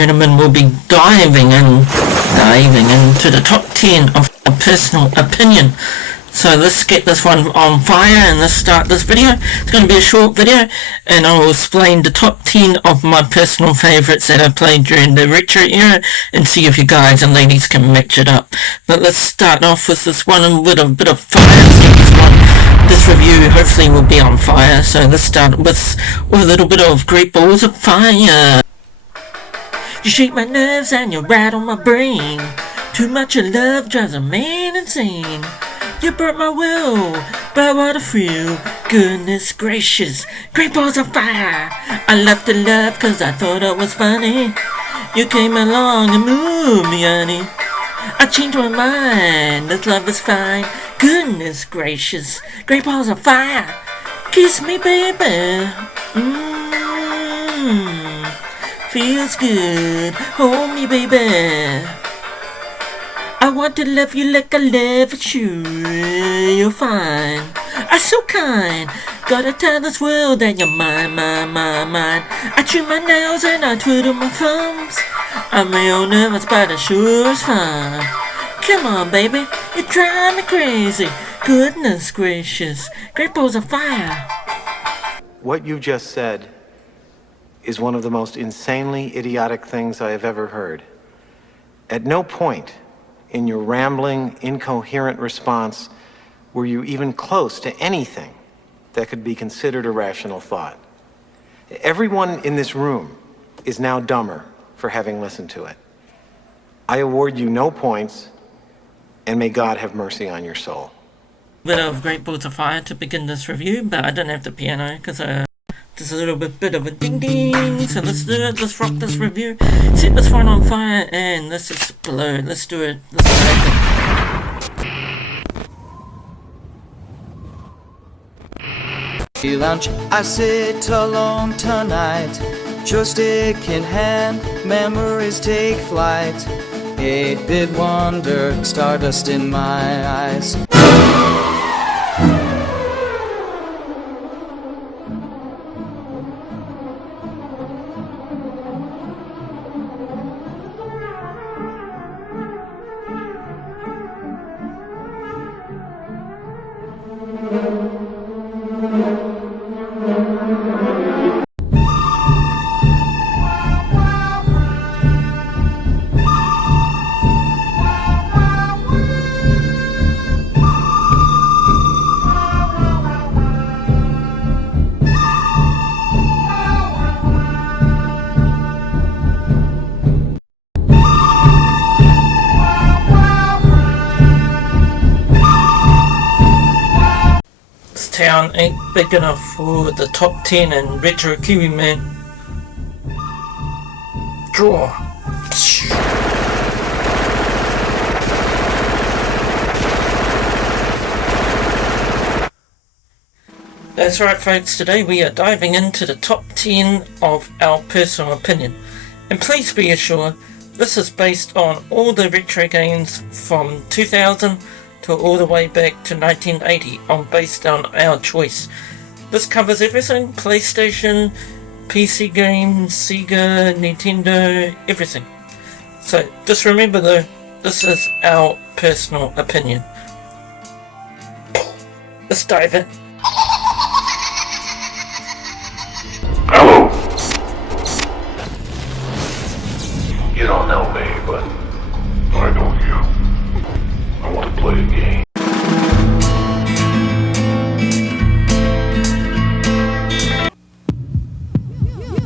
gentlemen, we'll be diving into the top 10 of a personal opinion. So let's get this one on fire and let's start this video. It's going to be a short video and I will explain the top 10 of my personal favourites that I played during the retro era and see if you guys and ladies can match it up. But let's start off with this one with a bit of fire. This review hopefully will be on fire, so let's start with a little bit of Great Balls of Fire. You shake my nerves and you rattle my brain. Too much of love drives a man insane. You burnt my will, but what a thrill. Goodness gracious, great balls of fire. I left the love cause I thought it was funny. You came along and moved me, honey. I changed my mind, this love is fine. Goodness gracious, great balls of fire. Kiss me, baby. Feels good, hold me, baby. I want to love you like I love you. You're fine, I'm so kind. Gotta tell this world that you're mine. I chew my nails and I twiddle my thumbs. I'm real nervous but I sure is fun. Come on baby, you're driving me crazy. Goodness gracious, great balls of fire. What you just said is one of the most insanely idiotic things I have ever heard. At no point in your rambling, incoherent response were you even close to anything that could be considered a rational thought. Everyone in this room is now dumber for having listened to it. I award you no points, and may God have mercy on your soul. Bit of Great Balls of Fire to begin this review, but I don't have the piano because just a little bit of a ding ding. So let's do it, let's rock this review. Set this one on fire and let's explode. Let's do it. Let's do it. Lounge, I sit alone tonight, joystick in hand, memories take flight. 8-bit wonder, stardust in my eyes. Town ain't big enough for the top 10 and Retro Kiwi Man. Draw. That's right folks, today we are diving into the top 10 of our personal opinion. And please be assured, this is based on all the retro games from 2000 to all the way back to 1980 based on our choice. This covers everything, PlayStation, PC games, Sega, Nintendo, everything. So just remember though, this is our personal opinion. Let's dive in. Hello. You don't know me, but I know you. I want to play a game.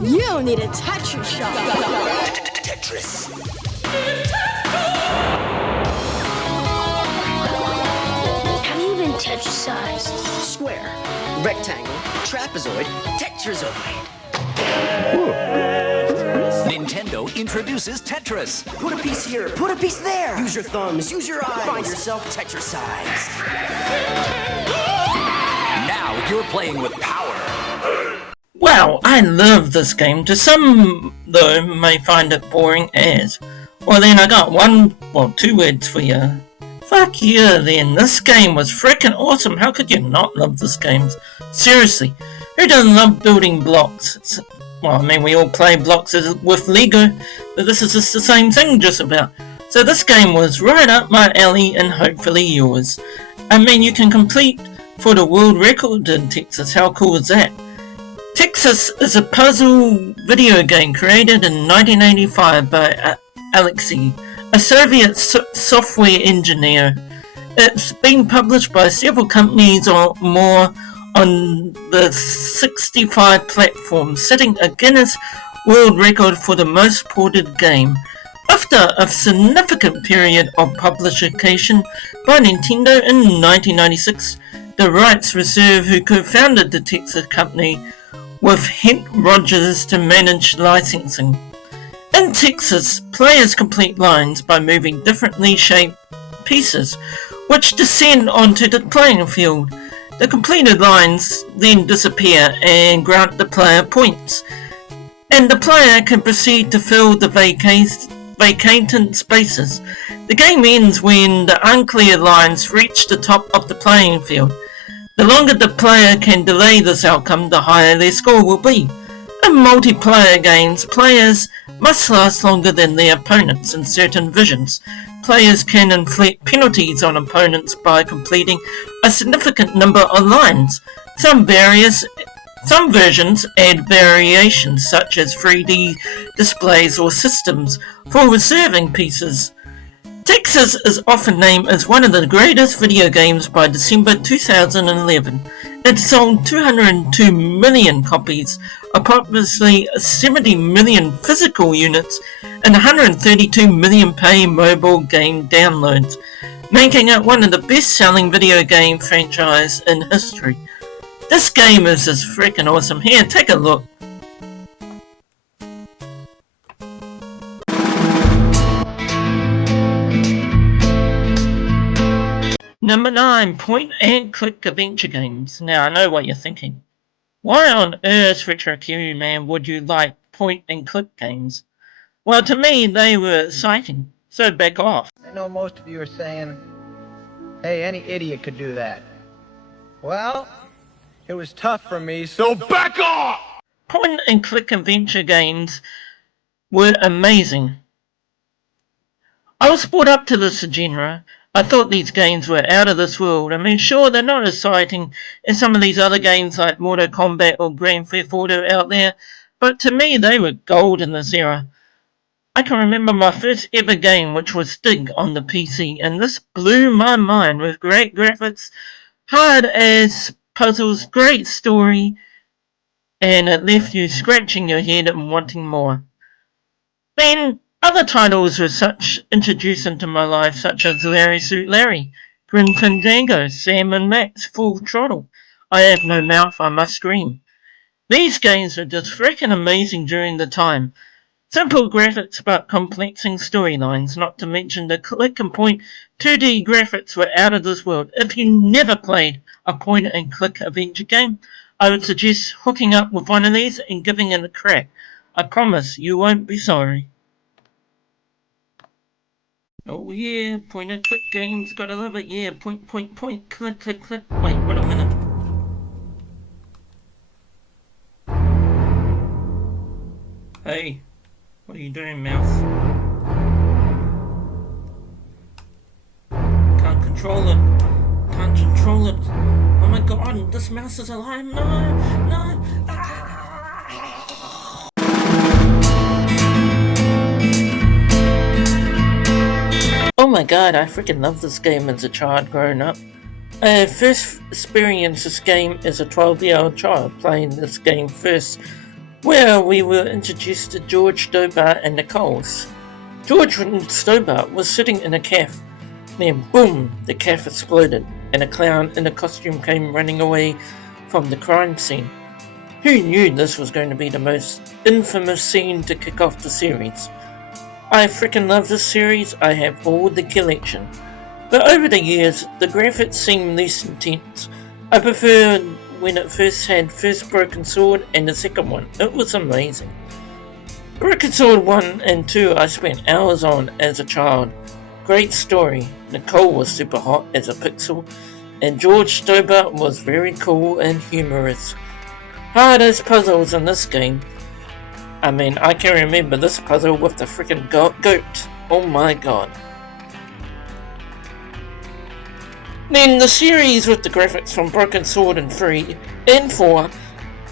You need a Tetris shot. Tetris. Have you been Tetrisized? Square, rectangle, trapezoid, tetrazoid. Nintendo introduces Tetris. Put a piece here, put a piece there. Use your thumbs, use your eyes. Find yourself Tetrisized. Now you're playing with power. Wow, I love this game. To some, though, may find it boring as. Well then, I got two words for you. Fuck yeah then, this game was freaking awesome. How could you not love this game? Seriously, who doesn't love building blocks? Well, I mean, we all play blocks with Lego, but this is just the same thing, just about. So this game was right up my alley and hopefully yours. I mean, you can complete for the world record in Texas. How cool is that? Texas is a puzzle video game created in 1985 by Alexei, a Soviet software engineer. It's been published by several companies or more on the 65 platforms, setting a Guinness World Record for the most ported game. After a significant period of publication by Nintendo in 1996, the rights reserve who co-founded the Texas company with Hent Rogers to manage licensing. In Texas, players complete lines by moving differently shaped pieces, which descend onto the playing field. The completed lines then disappear and grant the player points, and the player can proceed to fill the vacant spaces. The game ends when the uncleared lines reach the top of the playing field. The longer the player can delay this outcome, the higher their score will be. In multiplayer games, players must last longer than their opponents in certain visions. Players can inflict penalties on opponents by completing a significant number of lines. Some versions add variations such as 3D displays or systems for reserving pieces. Texas is often named as one of the greatest video games by December 2011. It sold 202 million copies, approximately 70 million physical units, and 132 million paid mobile game downloads, making it one of the best-selling video game franchises in history. This game is just freaking awesome. Here, take a look. Number 9, point-and-click adventure games. Now, I know what you're thinking. Why on earth, Retro Q Man, would you like point-and-click games? Well, to me, they were exciting, so back off. I know most of you are saying, hey, any idiot could do that. Well, it was tough for me, so back off! Point-and-click adventure games were amazing. I was brought up to this genre. I thought these games were out of this world. I mean, sure, they're not as exciting as some of these other games like Mortal Kombat or Grand Theft Auto out there, but to me, they were gold in this era. I can remember my first ever game, which was Dig on the PC, and this blew my mind with great graphics, hard as puzzles, great story, and it left you scratching your head and wanting more. Then other titles were introduced into my life, such as Larry Suit Larry, Grim Fandango, Sam and Max, Full Throttle, I Have No Mouth, I Must Scream. These games were just freaking amazing during the time. Simple graphics but complexing storylines, not to mention the click and point 2D graphics were out of this world. If you never played a point and click adventure game, I would suggest hooking up with one of these and giving it a crack. I promise you won't be sorry. Oh yeah, point and click games, gotta love it, yeah, point, click, click, click. Wait, wait a minute. Hey, what are you doing, mouse? Can't control it. Oh my god, this mouse is alive, no! Ah! Oh my god, I freaking love this game as a child growing up. I first experienced this game as a 12-year-old child playing this game first, where we were introduced to George Stobart and Nicole's. George Stobart was sitting in a cafe. Then boom, the cafe exploded and a clown in a costume came running away from the crime scene. Who knew this was going to be the most infamous scene to kick off the series? I freaking love this series. I have all the collection. But over the years, the graphics seem less intense. I prefer when it first had First Broken Sword and the second one. It was amazing. Broken Sword 1 and 2 I spent hours on as a child. Great story. Nicole was super hot as a pixel, and George Stobart was very cool and humorous. Hard as puzzles in this game. I mean, I can remember this puzzle with the freaking goat. Oh my god. Then the series with the graphics from Broken Sword in 3 and 4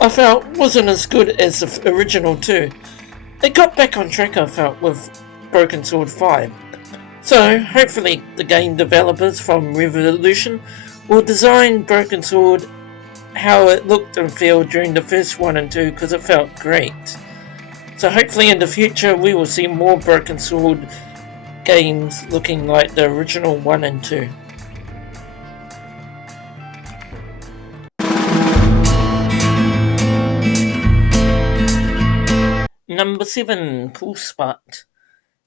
I felt wasn't as good as the original 2. It got back on track, I felt, with Broken Sword 5. So hopefully the game developers from Revolution will design Broken Sword how it looked and felt during the first 1 and 2, because it felt great. So hopefully in the future we will see more Broken Sword games looking like the original 1 and 2. Number 7, Cool Spot.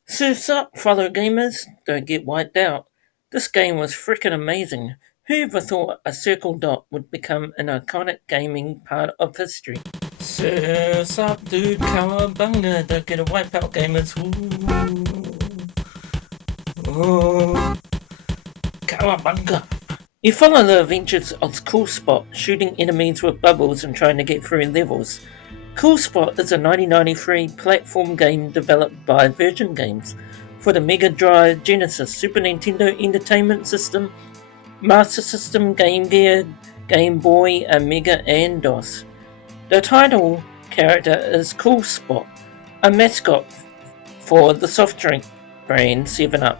Surf's up, fellow gamers, don't get wiped out. This game was freaking amazing. Whoever thought a circle dot would become an iconic gaming part of history? Surf's up, dude, cowabunga, don't get a wipeout, gamers. Ooh. Cowabunga. You follow the adventures of Cool Spot, shooting enemies with bubbles and trying to get through levels. Cool Spot is a 1993 platform game developed by Virgin Games for the Mega Drive, Genesis, Super Nintendo Entertainment System, Master System, Game Gear, Game Boy, Amiga and DOS. The title character is Cool Spot, a mascot for the soft drink brand 7-Up.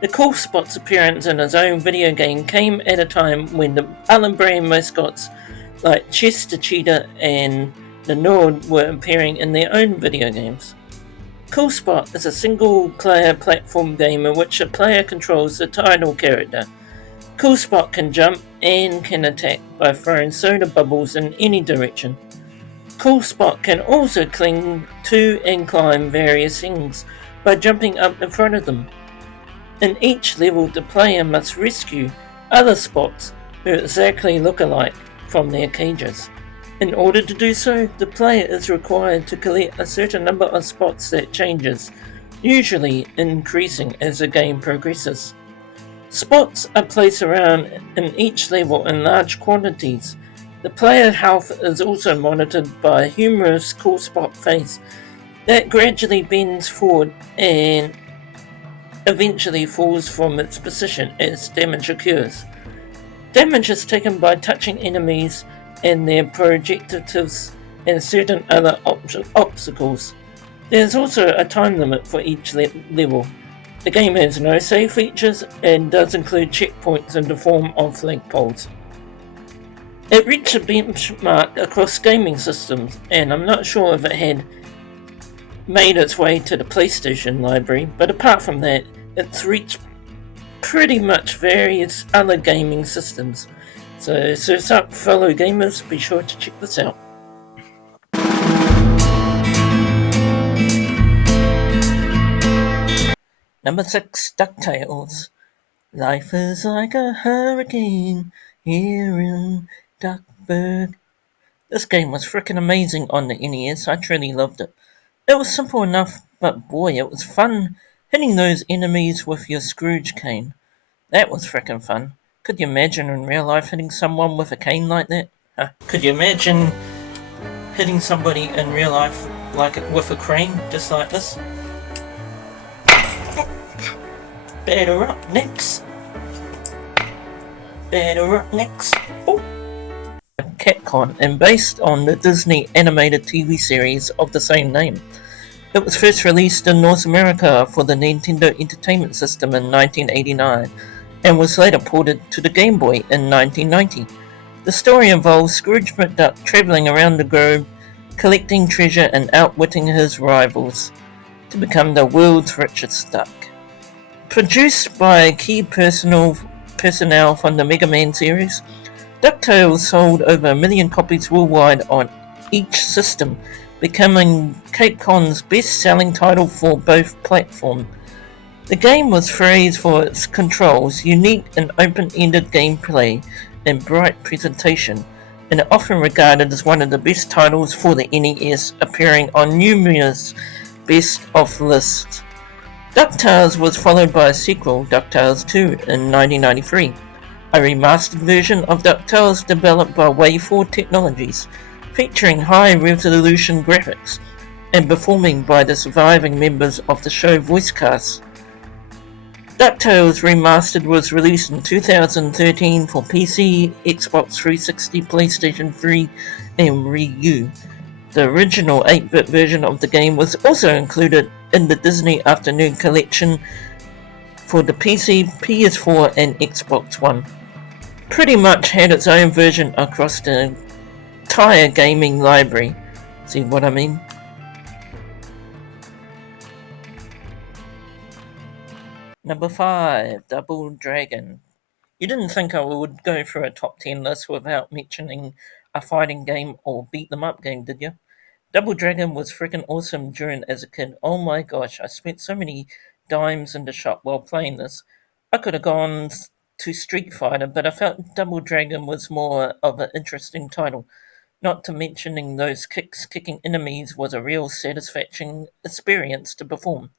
The Cool Spot's appearance in his own video game came at a time when the other brand mascots like Chester Cheetah and the Nord were appearing in their own video games. Cool Spot is a single-player platform game in which a player controls the title character. Cool Spot can jump and can attack by throwing soda bubbles in any direction. Cool Spot can also cling to and climb various things by jumping up in front of them. In each level, the player must rescue other spots who exactly look alike from their cages. In order to do so, the player is required to collect a certain number of spots that changes, usually increasing as the game progresses. Spots are placed around in each level in large quantities. The player health is also monitored by a humorous Cool Spot face that gradually bends forward and eventually falls from its position as damage occurs. Damage is taken by touching enemies and their projectiles and certain other obstacles. There is also a time limit for each level. The game has no save features and does include checkpoints in the form of flagpoles. It reached a benchmark across gaming systems, and I'm not sure if it had made its way to the PlayStation library, but apart from that, it's reached pretty much various other gaming systems. So surf's up, fellow gamers, be sure to check this out. Number 6, DuckTales. Life is like a hurricane here in Duckburg. This game was freaking amazing on the NES, I truly loved it. It was simple enough, but boy, it was fun hitting those enemies with your Scrooge cane. That was freaking fun. Could you imagine in real life hitting someone with a cane like that? Could you imagine hitting somebody in real life like with a crane, just like this? Better up next. Better up next. Oh. Capcom, and based on the Disney animated TV series of the same name. It was first released in North America for the Nintendo Entertainment System in 1989. And was later ported to the Game Boy in 1990. The story involves Scrooge McDuck travelling around the globe, collecting treasure and outwitting his rivals to become the world's richest duck. Produced by key personnel from the Mega Man series, DuckTales sold over 1 million copies worldwide on each system, becoming Capcom's best-selling title for both platforms. The game was praised for its controls, unique and open-ended gameplay, and bright presentation, and often regarded as one of the best titles for the NES, appearing on numerous best-of lists. DuckTales was followed by a sequel, DuckTales 2, in 1993, a remastered version of DuckTales developed by Way4 Technologies, featuring high-resolution graphics. and performing by the surviving members of the show voice cast. DuckTales Remastered was released in 2013 for PC, Xbox 360, PlayStation 3, and Wii U. The original 8-bit version of the game was also included in the Disney Afternoon Collection for the PC, PS4, and Xbox One. Pretty much had its own version across the entire gaming library. See what I mean? Number 5, Double Dragon. You didn't think I would go through a top 10 list without mentioning a fighting game or beat 'em up game, did you? Double Dragon was freaking awesome during as a kid. Oh my gosh, I spent so many dimes in the shop while playing this. I could have gone to Street Fighter, but I felt Double Dragon was more of an interesting title. Not to mentioning those kicking enemies was a real satisfaction experience to perform.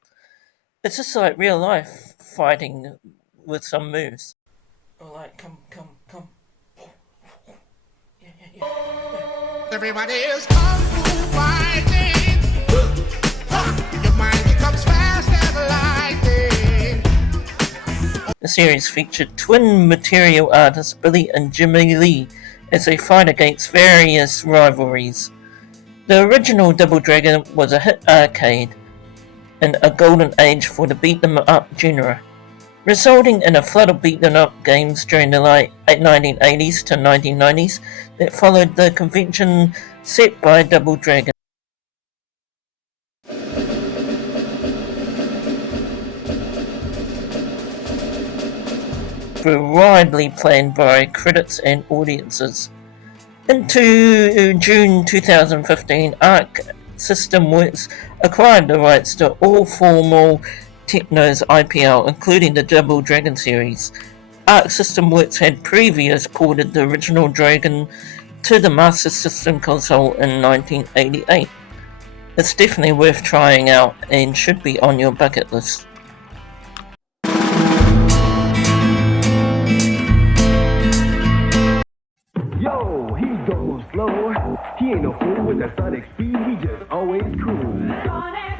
It's just like real life fighting with some moves. Alright, come. Yeah. Everybody is kung fu fighting. Your mind becomes fast as lightning. The series featured twin material artists Billy and Jimmy Lee as they fight against various rivalries. The original Double Dragon was a hit arcade and a golden age for the beat-em-up genre, resulting in a flood of beat-em-up games during the late 1980s to 1990s that followed the convention set by Double Dragon. Were widely planned by critics and audiences. Into June 2015, Arc System Works acquired the rights to all formal Techno's IPL, including the Double Dragon series. Arc System Works had previously ported the original Dragon to the Master System console in 1988. It's definitely worth trying out and should be on your bucket list. Yo, he goes slow. He ain't no fool with that sonic speed. He just always cool. Sonic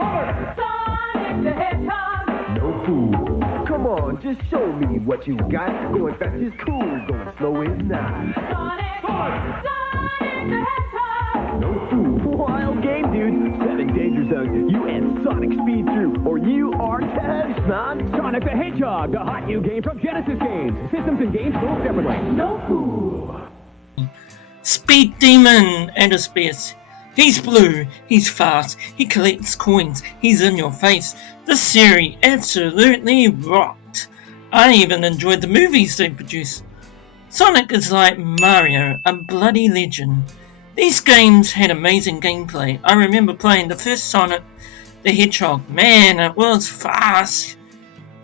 the Hedgehog. No fool. Come on, just show me what you got. Going fast is cool, going slow is not. Sonic the Hedgehog. No fool. Wild game, dude. 7 danger zones. You add sonic speed through, or you are Tetris, man. Sonic the Hedgehog, the hot new game from Genesis Games. Systems and games sold separately. No fool. Speed Demon and Space. He's blue, he's fast, he collects coins, he's in your face. This series absolutely rocked. I even enjoyed the movies they produced. Sonic is like Mario, a bloody legend. These games had amazing gameplay. I remember playing the first Sonic the Hedgehog. Man, it was fast.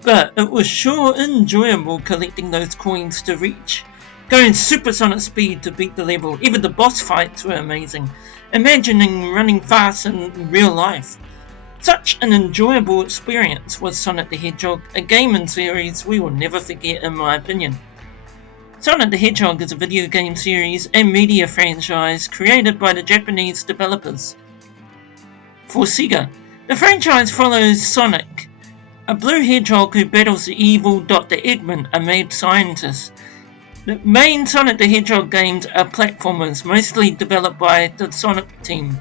But it was sure enjoyable collecting those coins to reach. Going supersonic speed to beat the level. Even the boss fights were amazing. Imagining running fast in real life. Such an enjoyable experience was Sonic the Hedgehog, a gaming series we will never forget in my opinion. Sonic the Hedgehog is a video game series and media franchise created by the Japanese developers for Sega. The franchise follows Sonic, a blue hedgehog who battles the evil Dr. Eggman, a mad scientist. The main Sonic the Hedgehog games are platformers, mostly developed by the Sonic team.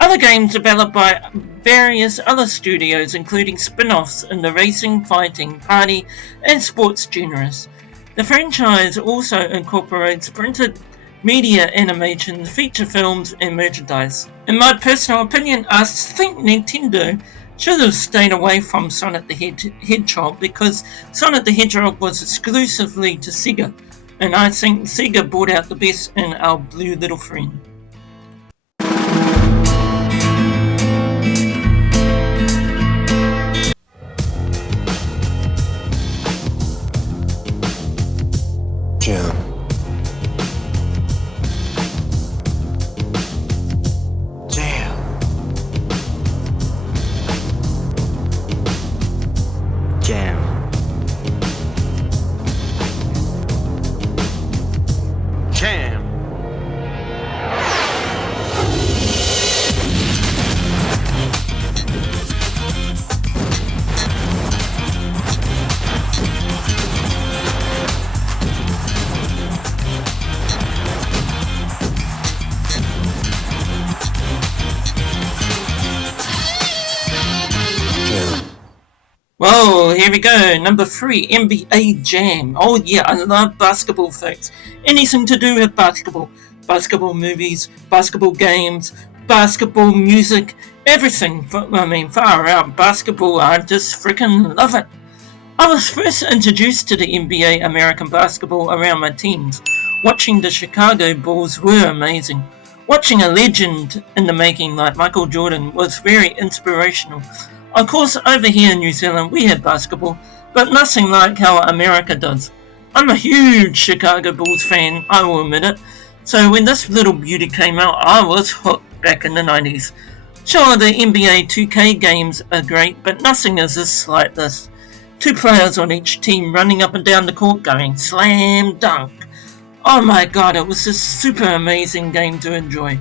Other games developed by various other studios, including spin-offs in the racing, fighting, party, and sports genres. The franchise also incorporates printed media animations, feature films, and merchandise. In my personal opinion, I think Nintendo should have stayed away from Sonic the Hedgehog because Sonic the Hedgehog was exclusively to Sega. And I think Sega brought out the best in our blue little friend. Jim. Jam. Jam. Jam. Whoa, here we go. Number 3, NBA Jam. Oh yeah, I love basketball, folks. Anything to do with basketball. Basketball movies, basketball games, basketball music, everything. Far out. Basketball, I just freaking love it. I was first introduced to the NBA American basketball around my teens. Watching the Chicago Bulls were amazing. Watching a legend in the making like Michael Jordan was very inspirational. Of course, over here in New Zealand we have basketball, but nothing like how America does. I'm a huge Chicago Bulls fan, I will admit it. So when this little beauty came out, I was hooked back in the 90s. Sure, the NBA 2K games are great, but nothing is this like this. 2 players on each team running up and down the court going slam dunk. Oh my god, it was a super amazing game to enjoy.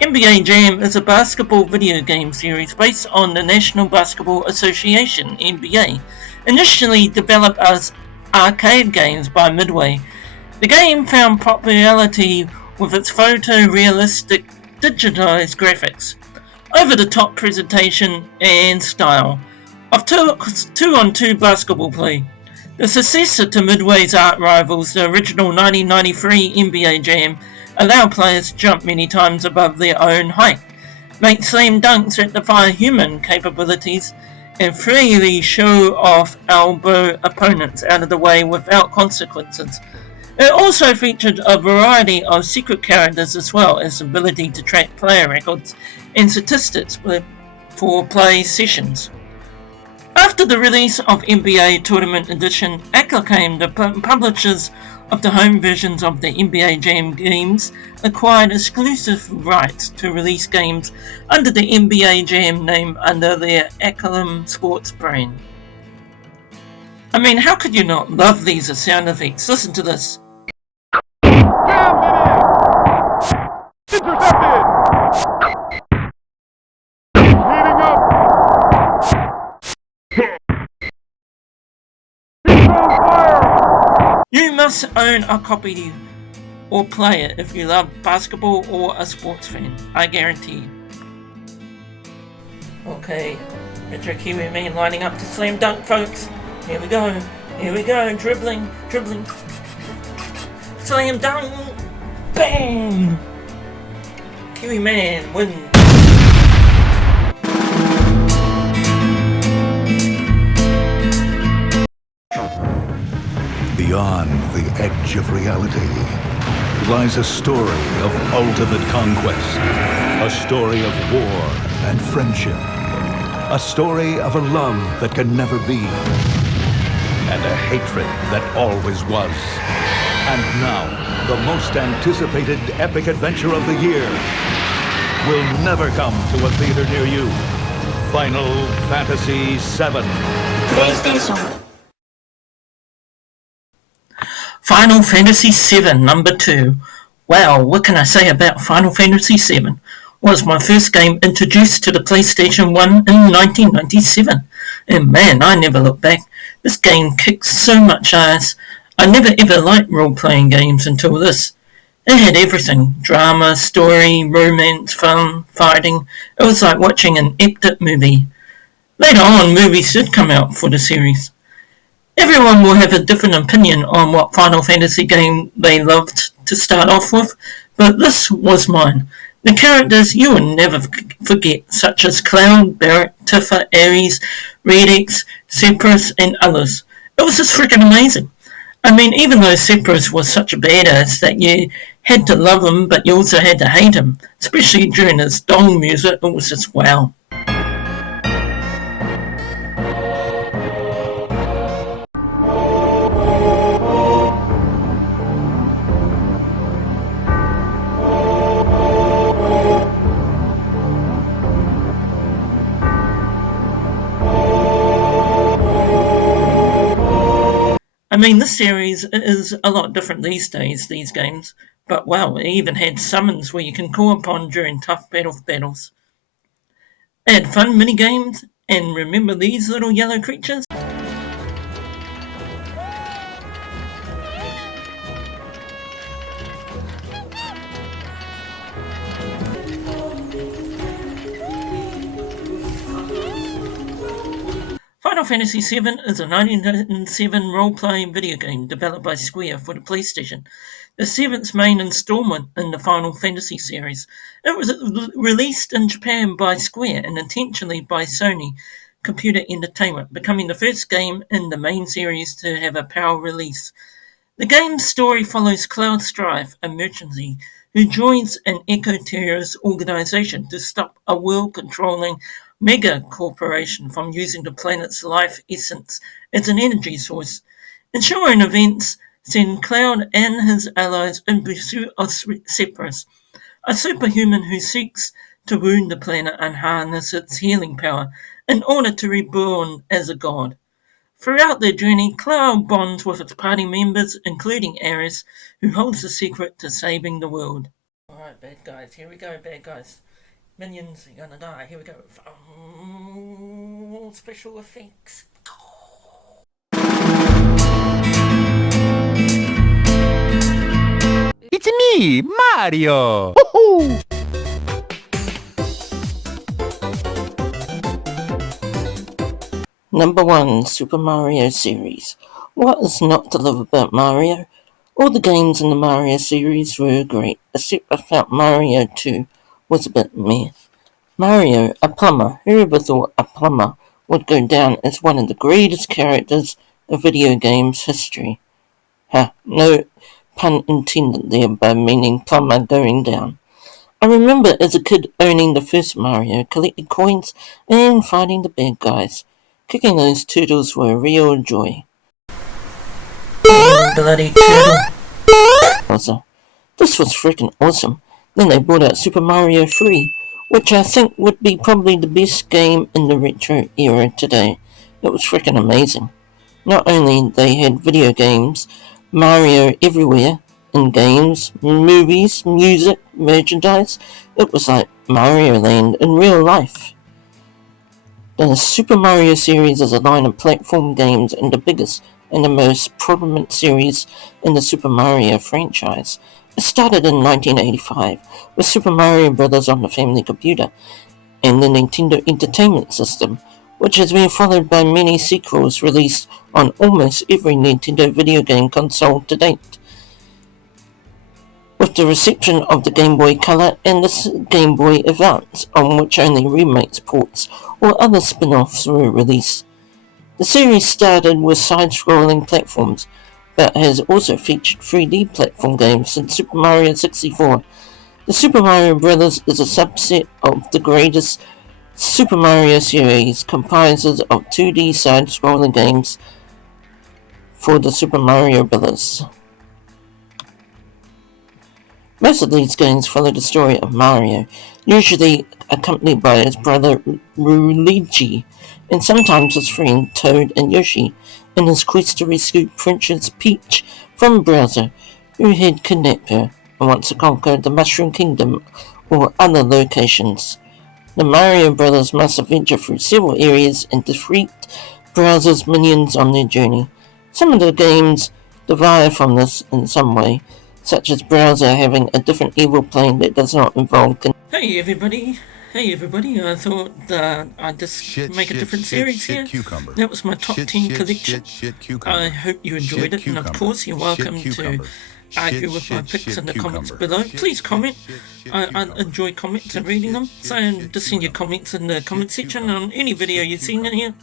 NBA Jam is a basketball video game series based on the National Basketball Association, NBA, initially developed as arcade games by Midway. The game found popularity with its photorealistic digitized graphics, over-the-top presentation and style of two-on-two basketball play. The successor to Midway's art rivals, the original 1993 NBA Jam, allow players to jump many times above their own height, make slam dunks that defy human capabilities, and freely show off elbow opponents out of the way without consequences. It also featured a variety of secret characters as well as the ability to track player records and statistics for play sessions. After the release of NBA Tournament Edition, Acclaim, the publishers of the home versions of the NBA Jam games, acquired exclusive rights to release games under the NBA Jam name under their Acclaim Sports brand. I mean, how could you not love these sound effects? Listen to this. You must own a copy or play it if you love basketball or a sports fan, I guarantee you. Okay, Retro Kiwi Man lining up to slam dunk, folks. Here we go, dribbling, slam dunk, bang! Kiwi Man wins. Beyond the edge of reality lies a story of ultimate conquest, a story of war and friendship, a story of a love that can never be, and a hatred that always was. And now, the most anticipated epic adventure of the year will never come to a theater near you. Final Fantasy VII. PlayStation. Final Fantasy VII, number 2. Wow, what can I say about Final Fantasy VII? Was my first game introduced to the PlayStation 1 in 1997. And man, I never look back. This game kicks so much ass. I never ever liked role-playing games until this. It had everything. Drama, story, romance, fun, fighting. It was like watching an epic movie. Later on, movies did come out for the series. Everyone will have a different opinion on what Final Fantasy game they loved to start off with, but this was mine. The characters you will never forget, such as Cloud, Barret, Tifa, Ares, Radix, Sephiroth, and others. It was just freaking amazing. I mean, even though Sephiroth was such a badass that you had to love him, but you also had to hate him, especially during his dong music, it was just wow. I mean, this series is a lot different these days, these games, but wow, it even had summons where you can call upon during tough battles. It had fun mini-games, and remember these little yellow creatures? Final Fantasy VII is a 1997 role-playing video game developed by Square for the PlayStation, the seventh main installment in the Final Fantasy series. It was released in Japan by Square and intentionally by Sony Computer Entertainment, becoming the first game in the main series to have a PAL release. The game's story follows Cloud Strife, a merchant who joins an eco-terrorist organization to stop a world-controlling mega-corporation from using the planet's life essence as an energy source. Ensuing events send Cloud and his allies in pursuit of Sephiroth, a superhuman who seeks to wound the planet and harness its healing power in order to reborn as a god. Throughout their journey, Cloud bonds with its party members, including Ares, who holds the secret to saving the world. Alright, bad guys, here we go, bad guys. Minions are gonna die, here we go. Special effects. It's me, Mario! Woohoo! Number 1, Super Mario series. What is not to love about Mario? All the games in the Mario series were great, except I felt Mario 2 was a bit meh. Mario, a plumber. Who ever thought a plumber would go down as one of the greatest characters of video games history? No pun intended there by meaning plumber going down. I remember as a kid owning the first Mario, collecting coins and fighting the bad guys. Kicking those turtles were a real joy. Bloody turtle. This was freaking awesome. Then they brought out Super Mario 3, which I think would be probably the best game in the retro era today. It was freaking amazing. Not only they had video games, Mario everywhere, in games, movies, music, merchandise, it was like Mario Land in real life. The Super Mario series is a line of platform games and the biggest and the most prominent series in the Super Mario franchise. It started in 1985 with Super Mario Bros. On the family computer and the Nintendo Entertainment System, which has been followed by many sequels released on almost every Nintendo video game console to date. With the reception of the Game Boy Color and the Game Boy Advance, on which only remakes, ports, or other spin-offs were released. The series started with side-scrolling platforms, but has also featured 3D platform games since Super Mario 64. The Super Mario Bros. Is a subset of the greatest Super Mario series, comprises of 2D side-scrolling games for the Super Mario Bros. Most of these games follow the story of Mario, usually accompanied by his brother Luigi, and sometimes his friend Toad and Yoshi, in his quest to rescue Princess Peach from Bowser, who had kidnapped her and wants to conquer the Mushroom Kingdom or other locations. The Mario Brothers must adventure through several areas and defeat Bowser's minions on their journey. Some of the games derive from this in some way, such as Bowser having a different evil plane that does not involve... Hey everybody, I thought I'd just make a different series here. Cucumber. That was my top 10 collection. I hope you enjoyed it, and of course you're welcome to argue with my picks in the comments below. Please comment. I enjoy comments and reading them, so just send your comments in the comment section on any video you've seen in here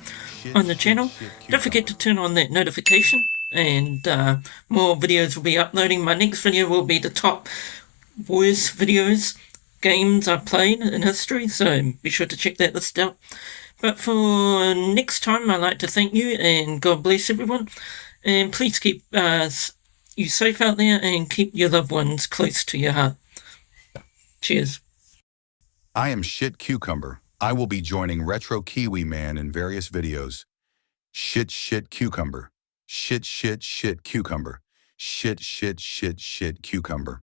on the channel. Don't forget to turn on that notification, and more videos will be uploading. My next video will be the top worst games I've played in history, so be sure to check that list out. But for next time, I'd like to thank you, and God bless everyone, and please keep you safe out there, and keep your loved ones close to your heart. Cheers. I am Shit Cucumber. I will be joining Retro Kiwi Man in various videos. Shit Cucumber. Shit Cucumber. Shit Cucumber.